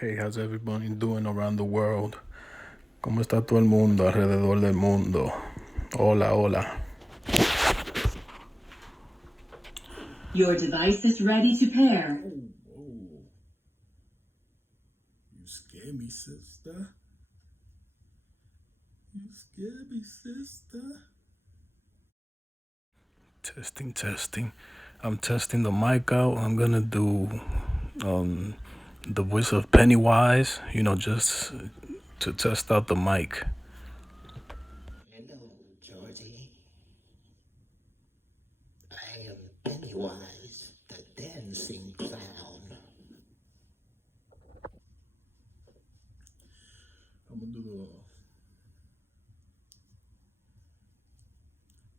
Hey, how's everybody doing around the world? ¿Cómo está todo el mundo alrededor del mundo? Hola, hola. Your device is ready to pair. Whoa. You scared me, sister. You scared me, sister. Testing, testing. I'm testing the mic out. I'm gonna do the voice of Pennywise, just to test out the mic. Hello, Georgie. I am Pennywise, the dancing clown. I'm gonna do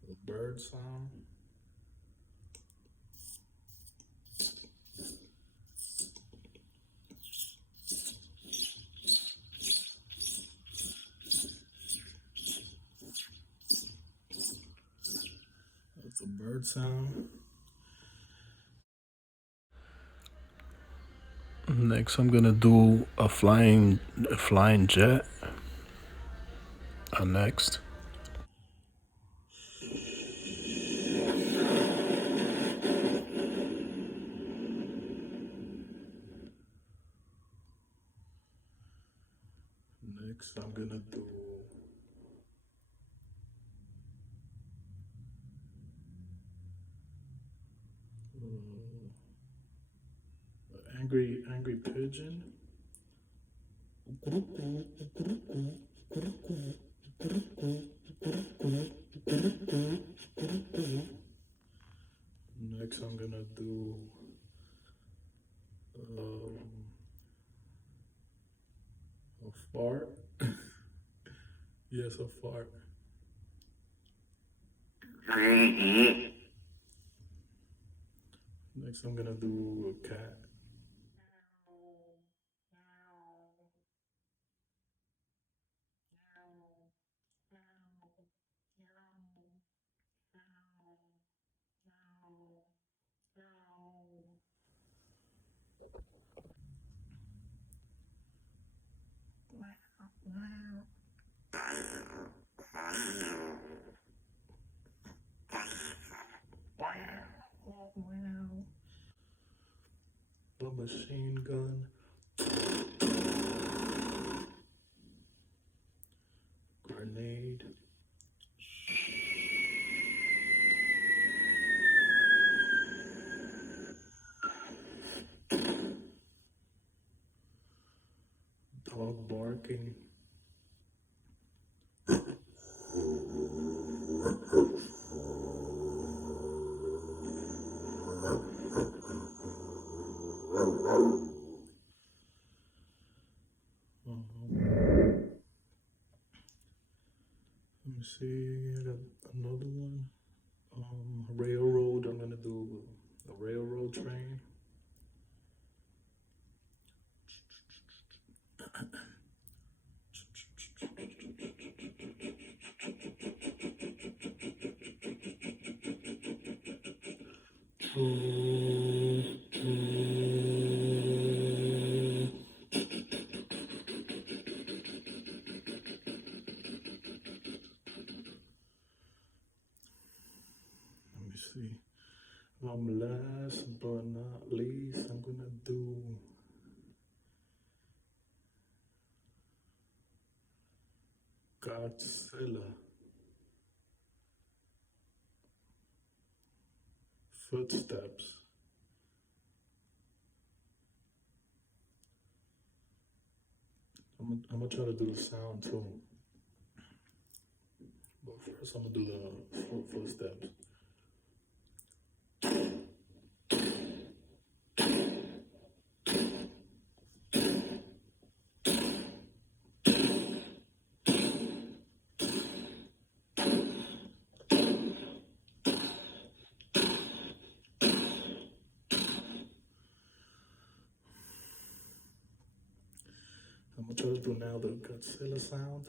the bird sound. That's a bird sound. Next, I'm gonna do a flying jet. Next. Next, I'm gonna do angry pigeon. Next, I'm gonna do a fart. Yes, a fart. Next, I'm gonna do a cat. A machine gun. Grenade. Dog barking. Let me see. I got another one. Railroad. I'm gonna do a railroad train. Let me see. Last but not least, I'm gonna do Godzilla. Footsteps. I'm gonna try to do the sound too. But first, I'm gonna do the footsteps. I'm gonna try to do now the Godzilla sound.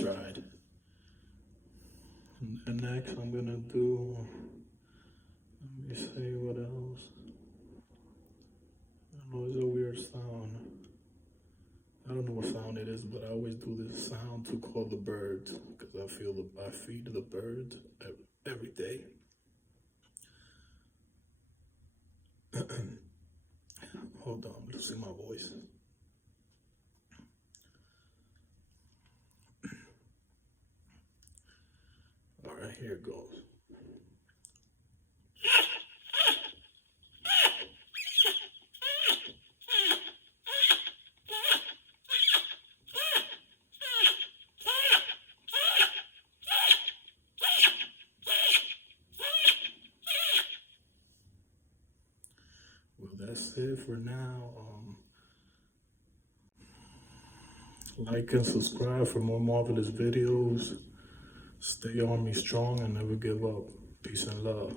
tried. And then next I'm gonna do, let me see what else. I know it's a weird sound. I don't know what sound it is, but I always do this sound to call the birds because I feed the birds every day. Hold on, I'm losing my voice. All right, here it goes. Well, that's it for now. Like and subscribe for more marvelous videos. Stay on me strong and never give up. Peace and love.